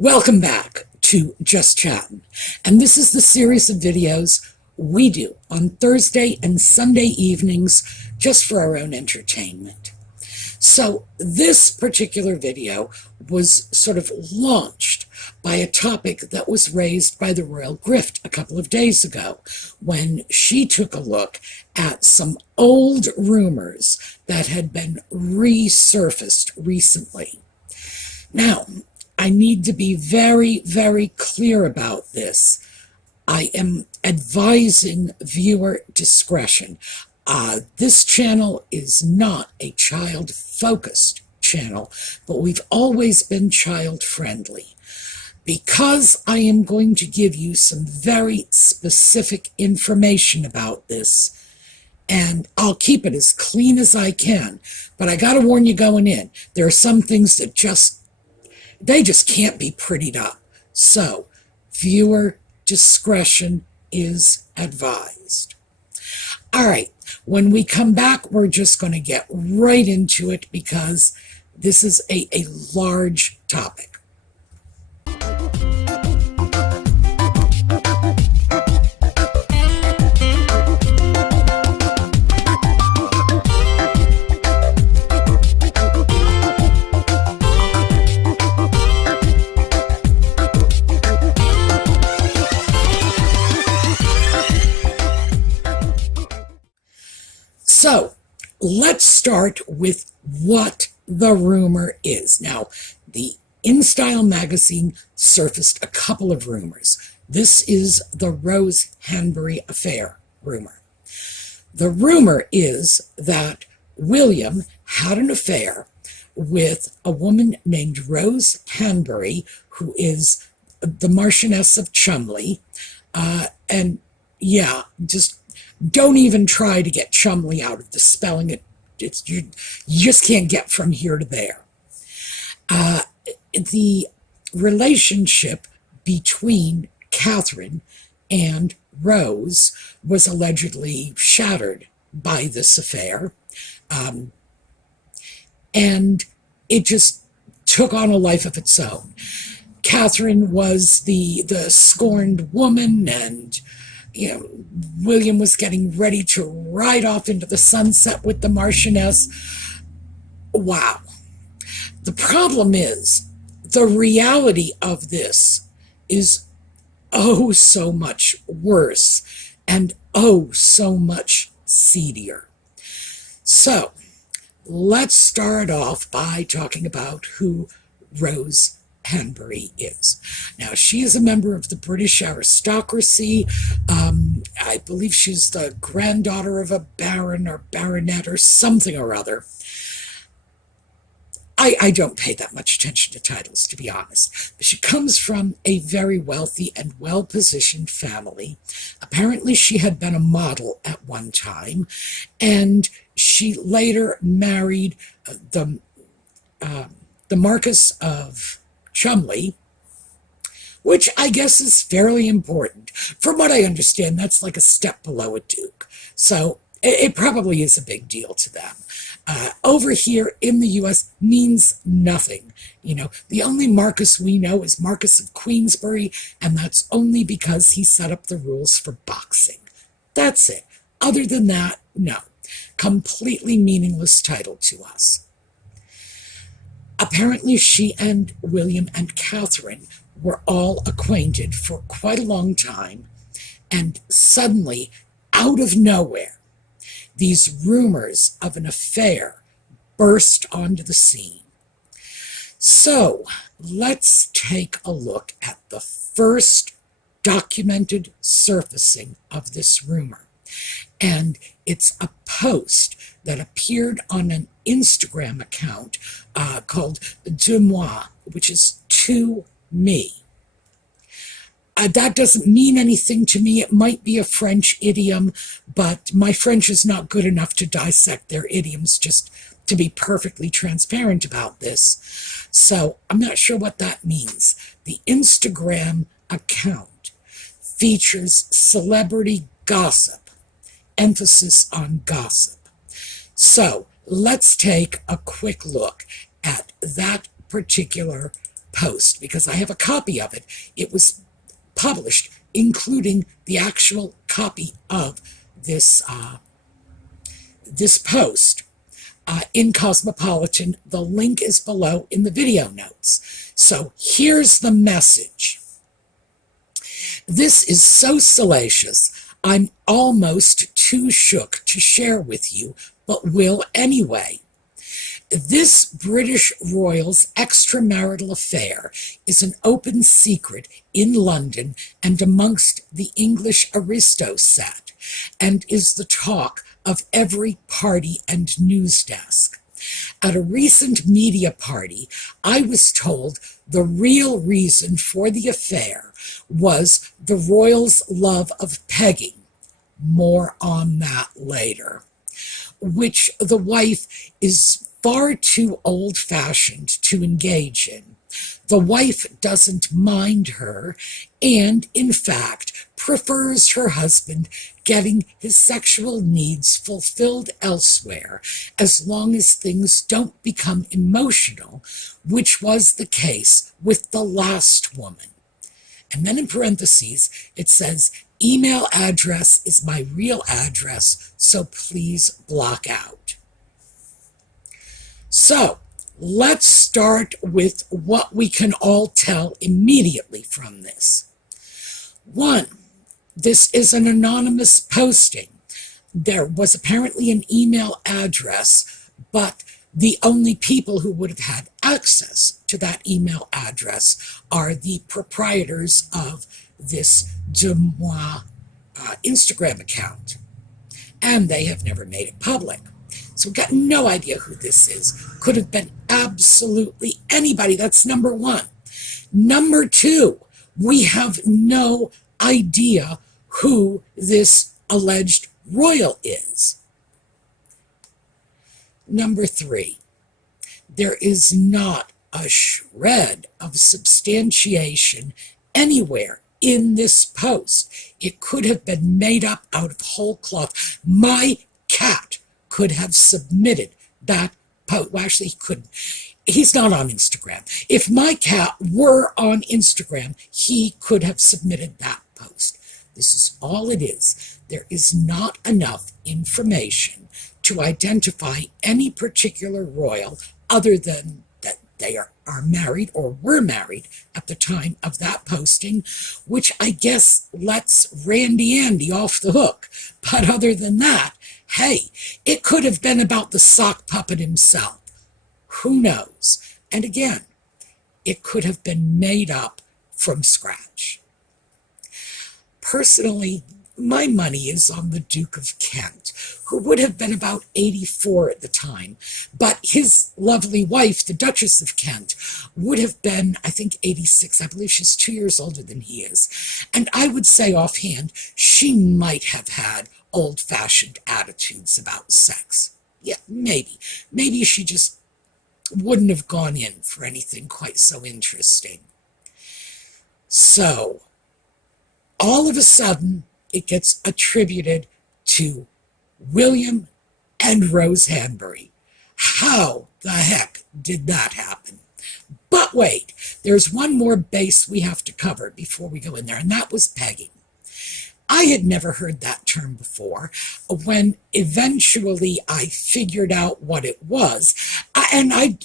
Welcome back to Just Chattin', and this is the series of videos we do on Thursday and Sunday evenings just for our own entertainment. So this particular video was sort of launched by a topic that was raised by the Royal Grift a couple of days ago when she took a look at some old rumors that had been resurfaced recently. Now, I need to be very, very clear about this. I am advising viewer discretion. This channel is not a child-focused channel, but we've always been child-friendly. Because I am going to give you some very specific information about this, and I'll keep it as clean as I can, but I got to warn you going in, there are some things that they just can't be prettied up. So, viewer discretion is advised. All right, when we come back, we're just going to get right into it because this is a large topic. So, let's start with what the rumor is. Now, the InStyle magazine surfaced a couple of rumors. This is the Rose Hanbury affair rumor. The rumor is that William had an affair with a woman named Rose Hanbury, who is the Marchioness of Cholmondeley, and yeah, just don't even try to get Cholmondeley out of the spelling. You just can't get from here to there. The relationship between Catherine and Rose was allegedly shattered by this affair. And it just took on a life of its own. Catherine was the scorned woman, and William was getting ready to ride off into the sunset with the Marchioness. Wow. The problem is, the reality of this is oh so much worse and oh so much seedier. So, let's start off by talking about who Rose Hanbury is. Now, she is a member of the British aristocracy. I believe she's the granddaughter of a baron or baronet or something or other. I don't pay that much attention to titles, to be honest. But she comes from a very wealthy and well-positioned family. Apparently, she had been a model at one time, and she later married the Marquis of Cholmondeley, which I guess is fairly important. From what I understand, that's like a step below a duke. So it probably is a big deal to them. Over here in the U.S. means nothing. The only Marcus we know is Marcus of Queensberry, and that's only because he set up the rules for boxing. That's it. Other than that, no. Completely meaningless title to us. Apparently, she and William and Catherine were all acquainted for quite a long time, and suddenly, out of nowhere, these rumors of an affair burst onto the scene. So, let's take a look at the first documented surfacing of this rumor. And it's a post that appeared on an Instagram account called De Moi, which is to me. That doesn't mean anything to me. It might be a French idiom, but my French is not good enough to dissect their idioms, just to be perfectly transparent about this. So I'm not sure what that means. The Instagram account features celebrity gossip, emphasis on gossip. So let's take a quick look at that particular post because I have a copy of it. It was published, including the actual copy of this this post in Cosmopolitan. The link is below in the video notes. So here's the message. This is so salacious, I'm almost too shook to share with you, but will anyway. This British royal's extramarital affair is an open secret in London and amongst the English aristo set, and is the talk of every party and news desk. At a recent media party, I was told the real reason for the affair was the royal's love of pegging. More on that later. Which the wife is far too old-fashioned to engage in. The wife doesn't mind her, and in fact prefers her husband getting his sexual needs fulfilled elsewhere, as long as things don't become emotional, which was the case with the last woman. And then in parentheses, it says, email address is my real address, so please block out. So, let's start with what we can all tell immediately from this. 1, this is an anonymous posting. There was apparently an email address, but the only people who would have had access to that email address are the proprietors of this De Moi Instagram account. And they have never made it public. So we've got no idea who this is. Could have been absolutely anybody. That's number 1. Number 2, we have no idea who this alleged royal is. Number 3, there is not a shred of substantiation anywhere in this post. It could have been made up out of whole cloth. My cat could have submitted that post. Well, actually, he couldn't. He's not on Instagram. If my cat were on Instagram, he could have submitted that post. This is all it is. There is not enough information to identify any particular royal other than that they are married or were married at the time of that posting, which I guess lets Randy Andy off the hook. But other than that, hey, it could have been about the sock puppet himself. Who knows? And again, it could have been made up from scratch. Personally, my money is on the Duke of Kent, who would have been about 84 at the time, but his lovely wife, the Duchess of Kent, would have been, I think, 86. I believe she's 2 years older than he is. And I would say offhand, she might have had old-fashioned attitudes about sex. Yeah, maybe. Maybe she just wouldn't have gone in for anything quite so interesting. So, all of a sudden, it gets attributed to William and Rose Hanbury. How the heck did that happen? But wait, there's one more base we have to cover before we go in there, and that was pegging. I had never heard that term before. When eventually I figured out what it was, and I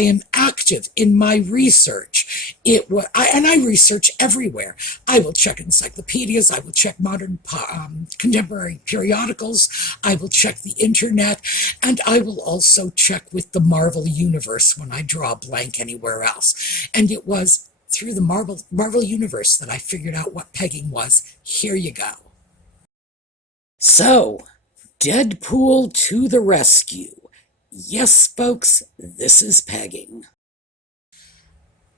am active in my research. I research everywhere. I will check encyclopedias. I will check modern contemporary periodicals. I will check the internet. And I will also check with the Marvel Universe when I draw a blank anywhere else. And it was through the Marvel Universe that I figured out what pegging was. Here you go. So, Deadpool to the rescue. Yes, folks, this is pegging.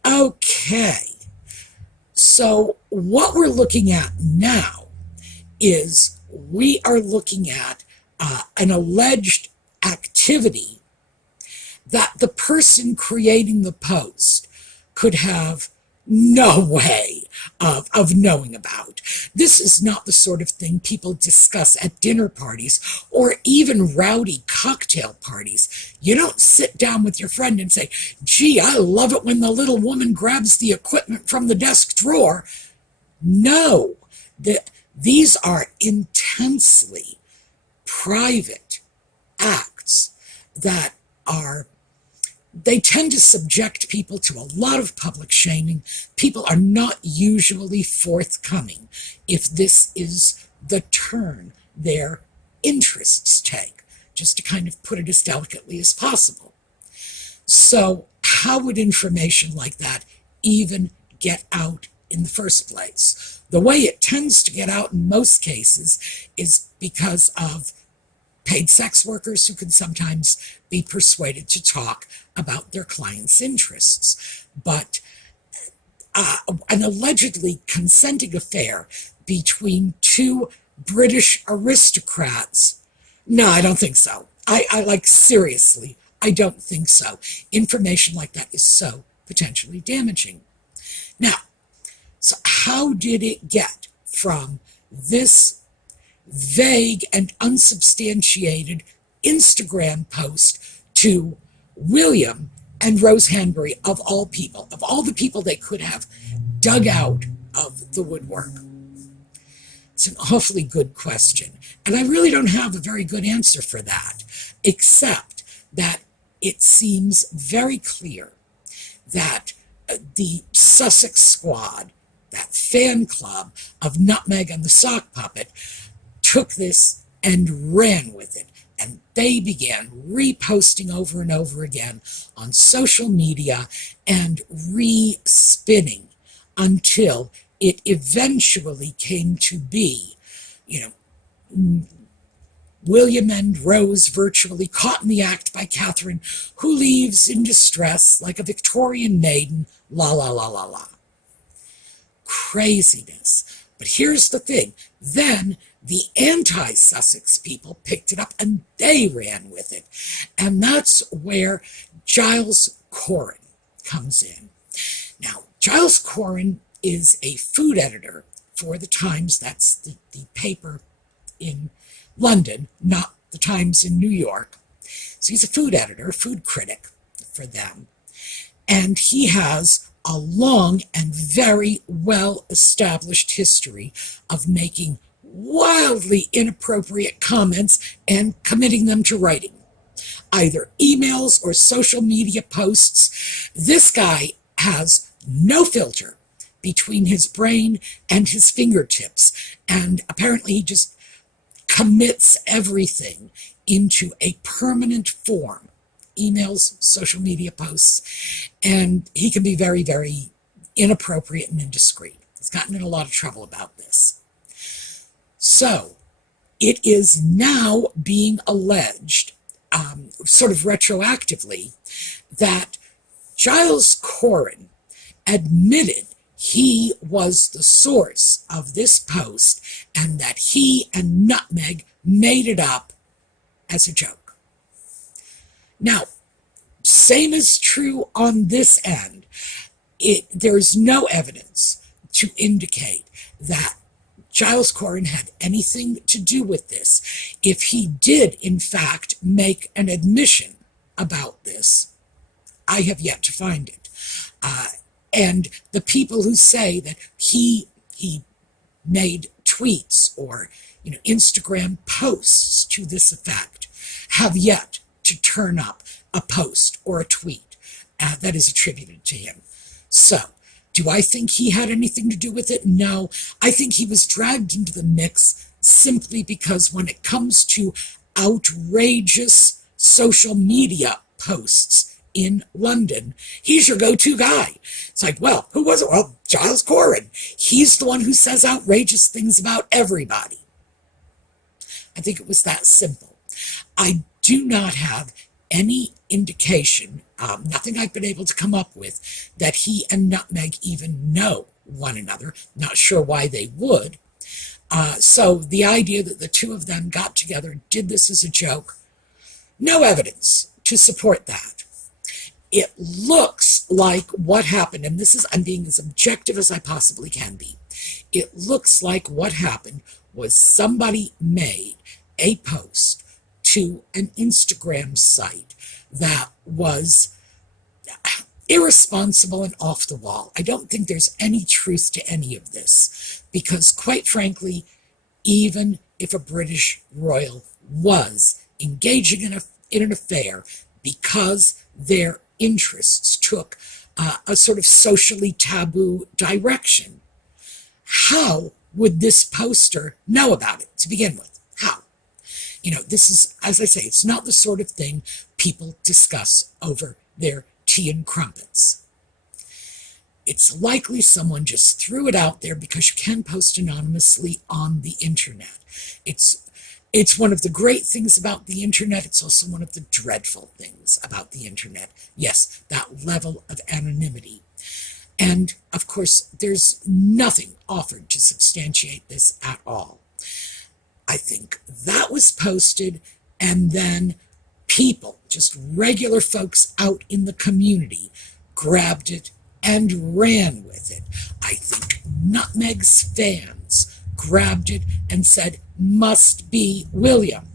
Okay, so what we're looking at now is we are looking at an alleged activity that the person creating the post could have no way of knowing about. This is not the sort of thing people discuss at dinner parties or even rowdy cocktail parties. You don't sit down with your friend and say, gee, I love it when the little woman grabs the equipment from the desk drawer. No, these are intensely private acts that they tend to subject people to a lot of public shaming. People are not usually forthcoming if this is the turn their interests take, just to kind of put it as delicately as possible. So how would information like that even get out in the first place? The way it tends to get out in most cases is because of paid sex workers who can sometimes be persuaded to talk about their clients' interests. But an allegedly consenting affair between two British aristocrats, no, I don't think so. Seriously, I don't think so. Information like that is so potentially damaging. Now, so how did it get from this vague and unsubstantiated Instagram post to William and Rose Hanbury, of all people, of all the people they could have dug out of the woodwork? It's an awfully good question, and I really don't have a very good answer for that, except that it seems very clear that the Sussex Squad, that fan club of Nutmeg and the Sock Puppet, took this and ran with it. And they began reposting over and over again on social media and re-spinning until it eventually came to be, William and Rose virtually caught in the act by Catherine, who leaves in distress like a Victorian maiden, la la la la la. Craziness. But here's the thing. Then the anti-Sussex people picked it up and they ran with it. And that's where Giles Coren comes in. Now, Giles Coren is a food editor for the Times. That's the paper in London, not the Times in New York. So he's a food editor, food critic for them. And he has a long and very well-established history of making wildly inappropriate comments and committing them to writing, either emails or social media posts. This guy has no filter between his brain and his fingertips, and apparently he just commits everything into a permanent form. Emails, social media posts, and he can be very, very inappropriate and indiscreet. He's gotten in a lot of trouble about this. So it is now being alleged, sort of retroactively, that Giles Coren admitted he was the source of this post and that he and Nutmeg made it up as a joke. Now, same is true on this end. There's no evidence to indicate that Giles Coren had anything to do with this. If he did, in fact, make an admission about this, I have yet to find it. And the people who say that he made tweets or Instagram posts to this effect have yet to turn up a post or a tweet that is attributed to him. So, do I think he had anything to do with it? No. I think he was dragged into the mix simply because when it comes to outrageous social media posts in London, he's your go-to guy. It's like, well, who was it? Well, Giles Coren. He's the one who says outrageous things about everybody. I think it was that simple. I do not have any indication, nothing I've been able to come up with, that he and Nutmeg even know one another. Not sure why they would. So the idea that the two of them got together, did this as a joke, no evidence to support that. It looks like what happened, and this is, I'm being as objective as I possibly can be. It looks like what happened was somebody made a post to an Instagram site that was irresponsible and off the wall. I don't think there's any truth to any of this, because quite frankly, even if a British royal was engaging in an affair because their interests took a sort of socially taboo direction, how would this poster know about it to begin with? How? This is, as I say, it's not the sort of thing people discuss over their tea and crumpets. It's likely someone just threw it out there because you can post anonymously on the internet. It's one of the great things about the internet. It's also one of the dreadful things about the internet. Yes, that level of anonymity. And of course, there's nothing offered to substantiate this at all. I think that was posted, and then people, just regular folks out in the community, grabbed it and ran with it. I think Nutmeg's fans grabbed it and said, must be William,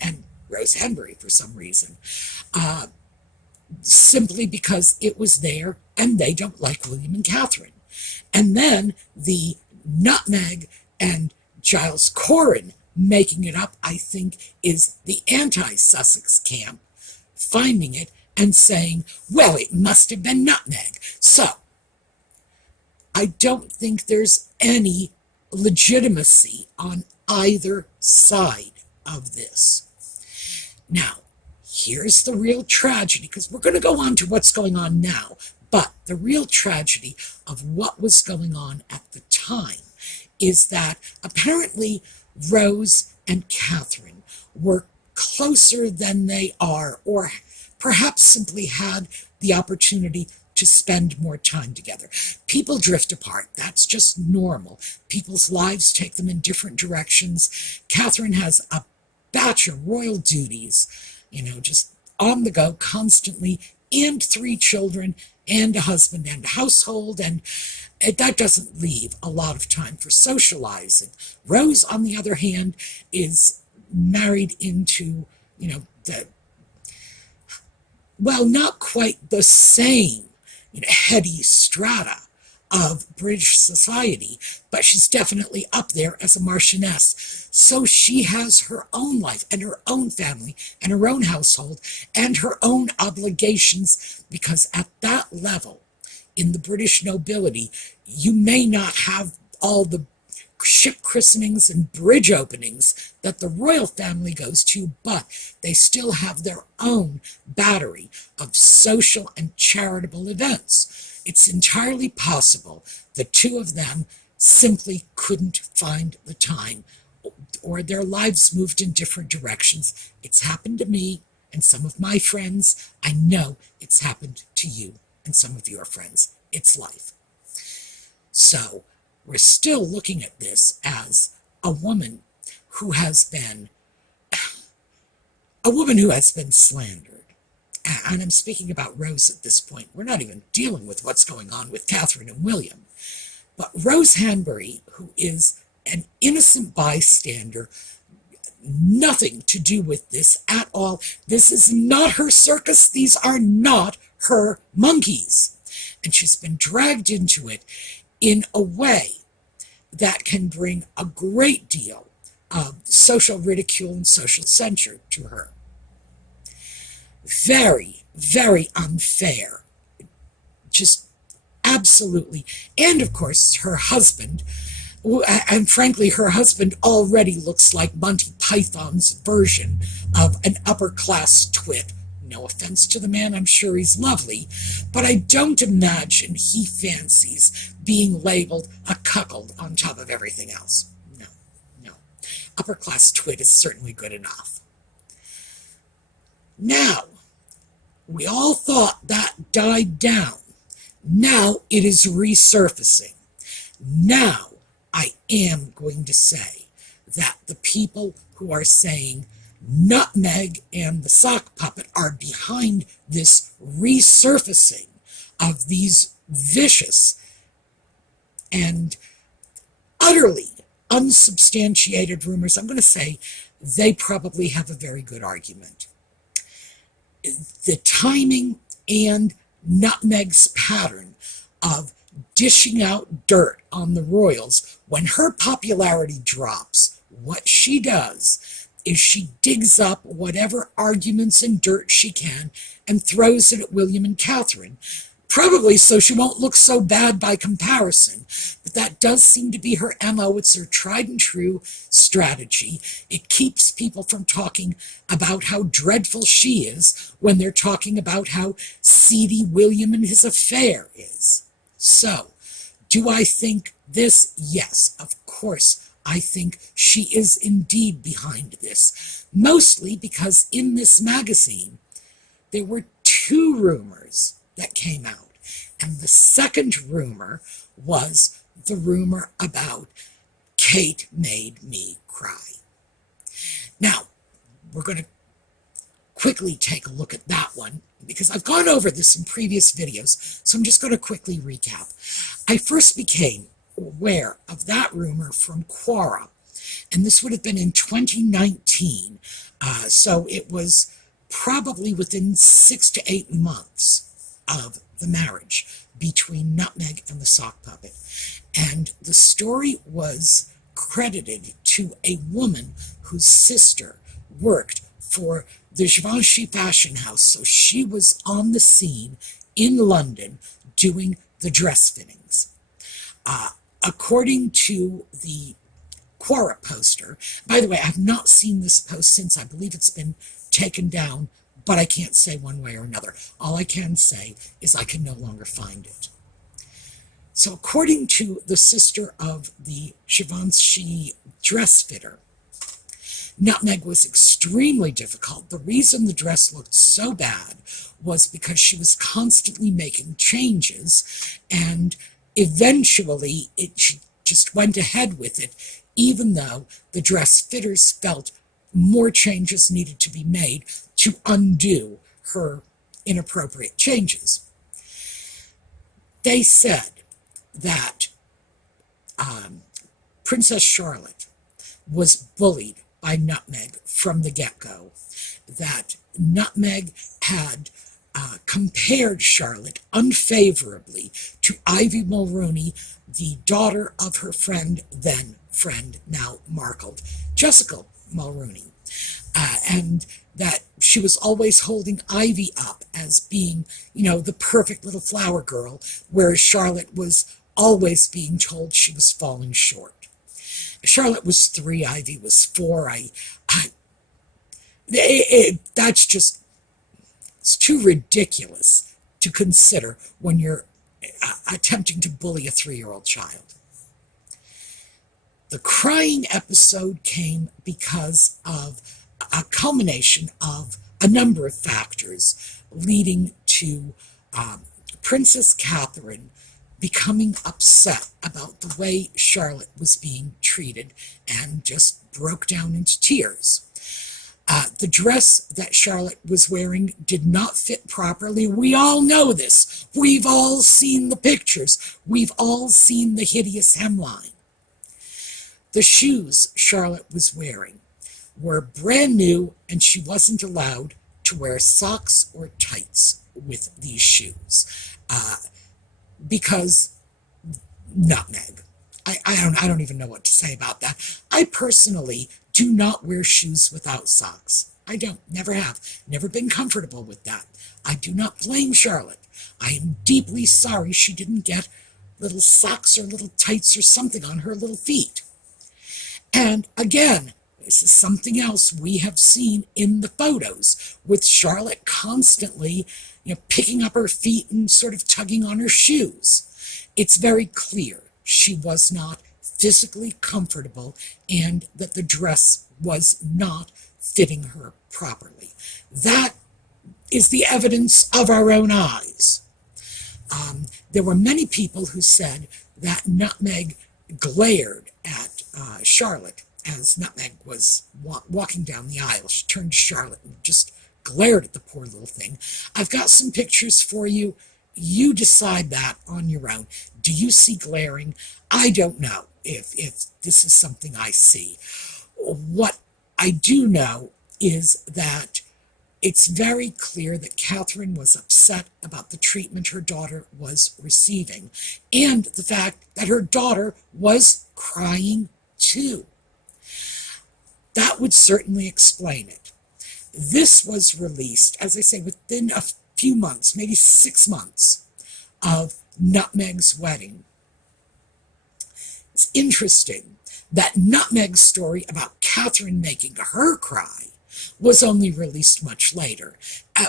and Rose Hanbury for some reason, simply because it was there and they don't like William and Catherine. And then the Nutmeg and Giles Corran making it up, I think, is the anti-Sussex camp finding it and saying, well, it must have been Nutmeg. So I don't think there's any legitimacy on either side of this. Now, here's the real tragedy, because we're going to go on to what's going on now, but the real tragedy of what was going on at the time is that apparently Rose and Catherine were closer than they are, or perhaps simply had the opportunity to spend more time together. People drift apart. That's just normal. People's lives take them in different directions. Catherine has a batch of royal duties, just on the go constantly, and 3 children, and a husband, and a household, and that doesn't leave a lot of time for socializing. Rose, on the other hand, is married into, not quite the same heady strata of British society, but she's definitely up there as a marchioness. So she has her own life and her own family and her own household and her own obligations, because at that level, in the British nobility, you may not have all the ship christenings and bridge openings that the royal family goes to, but they still have their own battery of social and charitable events. It's entirely possible the two of them simply couldn't find the time, or their lives moved in different directions. It's happened to me and some of my friends. I know it's happened to you and some of your friends. It's life. So we're still looking at this as a woman who has been slandered. And I'm speaking about Rose at this point. We're not even dealing with what's going on with Catherine and William. But Rose Hanbury, who is an innocent bystander, nothing to do with this at all. This is not her circus. These are not her monkeys. And she's been dragged into it in a way that can bring a great deal of social ridicule and social censure to her. Very, very unfair. Just absolutely. And of course, her husband, and frankly, her husband already looks like Monty Python's version of an upper-class twit. No offense to the man, I'm sure he's lovely, but I don't imagine he fancies being labeled a cuckold on top of everything else. No. Upper-class twit is certainly good enough. Now, we all thought that died down. Now it is resurfacing. Now I am going to say that the people who are saying Nutmeg and the sock puppet are behind this resurfacing of these vicious and utterly unsubstantiated rumors. I'm going to say they probably have a very good argument. The timing and Nutmeg's pattern of dishing out dirt on the royals, when her popularity drops, what she does is she digs up whatever arguments and dirt she can and throws it at William and Catherine, probably so she won't look so bad by comparison. But that does seem to be her MO. It's her tried and true strategy. It keeps people from talking about how dreadful she is when they're talking about how seedy William and his affair is. So, do I think this? Yes, of course. I think she is indeed behind this. Mostly because in this magazine, there were two rumors that came out. And the second rumor was the rumor about Kate made me cry. Now, we're going to quickly take a look at that one because I've gone over this in previous videos, so I'm just going to quickly recap. I first became aware of that rumor from Quora, and this would have been in 2019, so it was probably within 6 to 8 months of the marriage between Nutmeg and the sock puppet. And the story was credited to a woman whose sister worked for the Givenchy fashion house, so she was on the scene in London doing the dress fittings. According to the Quora poster, by the way, I have not seen this post since. I believe it's been taken down, but I can't say one way or another. All I can say is I can no longer find it. So according to the sister of the Givenchy dress fitter, Nutmeg was extremely difficult. The reason the dress looked so bad was because she was constantly making changes, and eventually she just went ahead with it, even though the dress fitters felt more changes needed to be made to undo her inappropriate changes. They said that Princess Charlotte was bullied by Nutmeg from the get-go, that Nutmeg had compared Charlotte unfavorably to Ivy Mulroney, the daughter of her friend, then friend, now markled, Jessica Mulroney, and that she was always holding Ivy up as being, the perfect little flower girl, whereas Charlotte was always being told she was falling short. Charlotte was 3, Ivy was 4. That's just, it's too ridiculous to consider when you're attempting to bully a 3-year-old child. The crying episode came because of a culmination of a number of factors leading to Princess Catherine becoming upset about the way Charlotte was being treated and just broke down into tears. The dress that Charlotte was wearing did not fit properly. We all know this. We've all seen the pictures. We've all seen the hideous hemline. The shoes Charlotte was wearing were brand new, and she wasn't allowed to wear socks or tights with these shoes because Nutmeg. I don't even know what to say about that. I personally do not wear shoes without socks. I don't, never have, never been comfortable with that. I do not blame Charlotte. I am deeply sorry she didn't get little socks or little tights or something on her little feet. And again, this is something else we have seen in the photos, with Charlotte constantly, picking up her feet and sort of tugging on her shoes. It's very clear she was not physically comfortable and that the dress was not fitting her properly. That is the evidence of our own eyes. There were many people who said that Nutmeg glared at Charlotte as Nutmeg was walking down the aisle. She turned to Charlotte and just glared at the poor little thing. I've got some pictures for you. You decide that on your own. Do you see glaring? I don't know if this is something I see. What I do know is that it's very clear that Catherine was upset about the treatment her daughter was receiving, and the fact that her daughter was crying too. That would certainly explain it. This was released, as I say, within a few months, maybe 6 months of Nutmeg's wedding. It's interesting that Nutmeg's story about Catherine making her cry was only released much later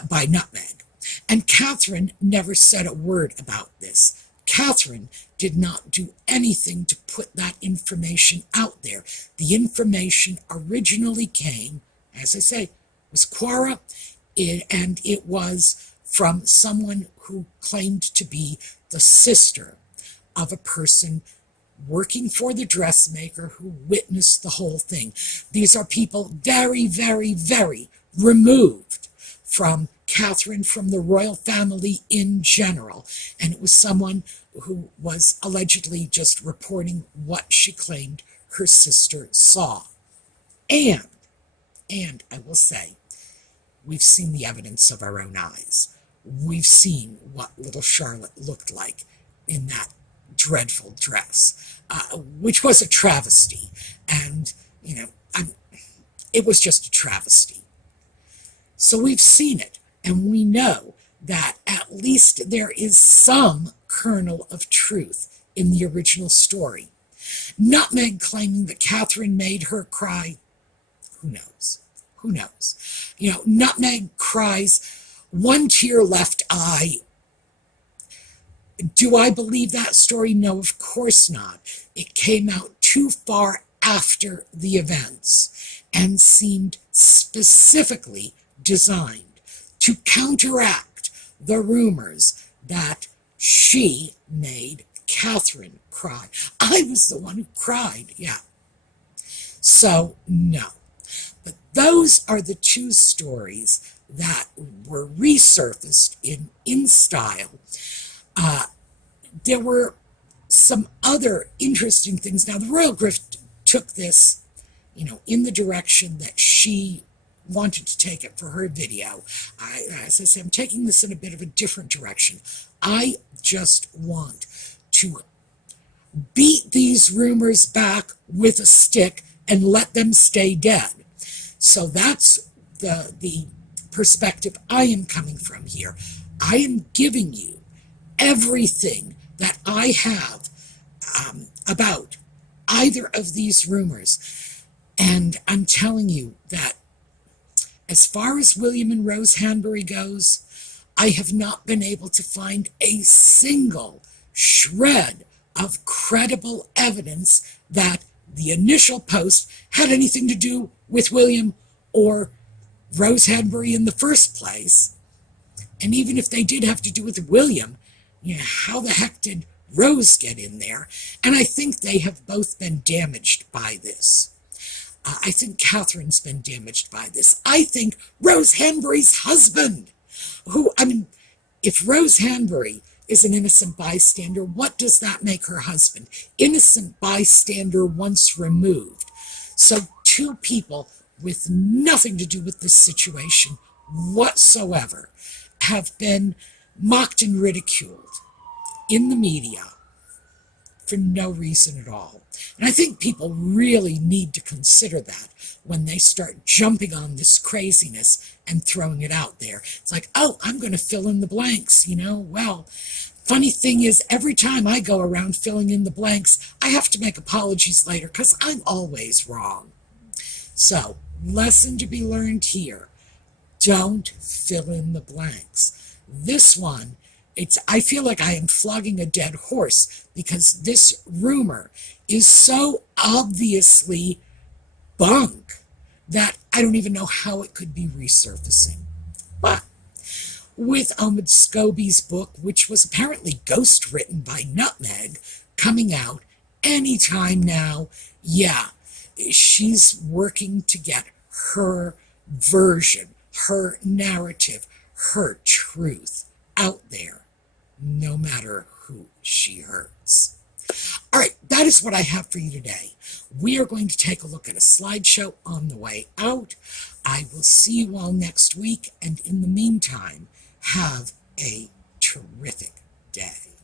by Nutmeg. And Catherine never said a word about this. Catherine did not do anything to put that information out there. The information originally came, as I say, was Quora, and it was from someone who claimed to be the sister of a person working for the dressmaker who witnessed the whole thing. These are people very, very, very removed from Catherine, from the royal family in general. And it was someone who was allegedly just reporting what she claimed her sister saw. And I will say, we've seen the evidence of our own eyes. We've seen what little Charlotte looked like in that dreadful dress, which was a travesty. And, it was just a travesty. So we've seen it, and we know that at least there is some kernel of truth in the original story. Nutmeg claiming that Catherine made her cry, who knows? Who knows? Nutmeg cries, one tear left eye. Do I believe that story? No, of course not. It came out too far after the events and seemed specifically designed to counteract the rumors that she made Catherine cry. I was the one who cried, yeah. So, no. But those are the two stories that were resurfaced in style. There were some other interesting things. Now, the Royal Grift took this, in the direction that she wanted to take it for her video. As I said, I'm taking this in a bit of a different direction. I just want to beat these rumors back with a stick and let them stay dead. So that's the perspective I am coming from here. I am giving you everything that I have about either of these rumors. And I'm telling you that as far as William and Rose Hanbury goes, I have not been able to find a single shred of credible evidence that the initial post had anything to do with William or Rose Hanbury in the first place. And even if they did have to do with William, how the heck did Rose get in there? And I think they have both been damaged by this. I think Catherine's been damaged by this. I think Rose Hanbury's husband, if Rose Hanbury is an innocent bystander, what does that make her husband? Innocent bystander once removed. So two people with nothing to do with this situation whatsoever have been mocked and ridiculed in the media for no reason at all. And I think people really need to consider that when they start jumping on this craziness and throwing it out there. It's like, oh, I'm going to fill in the blanks, Well, funny thing is, every time I go around filling in the blanks, I have to make apologies later because I'm always wrong. So, lesson to be learned here. Don't fill in the blanks. This one, I feel like I am flogging a dead horse because this rumor is so obviously bunk that I don't even know how it could be resurfacing. But with Omid Scobie's book, which was apparently ghost written by Nutmeg, coming out anytime now, yeah, she's working to get her version, her narrative, her truth out there, no matter who she hurts. All right, that is what I have for you today. We are going to take a look at a slideshow on the way out. I will see you all next week, and in the meantime, have a terrific day.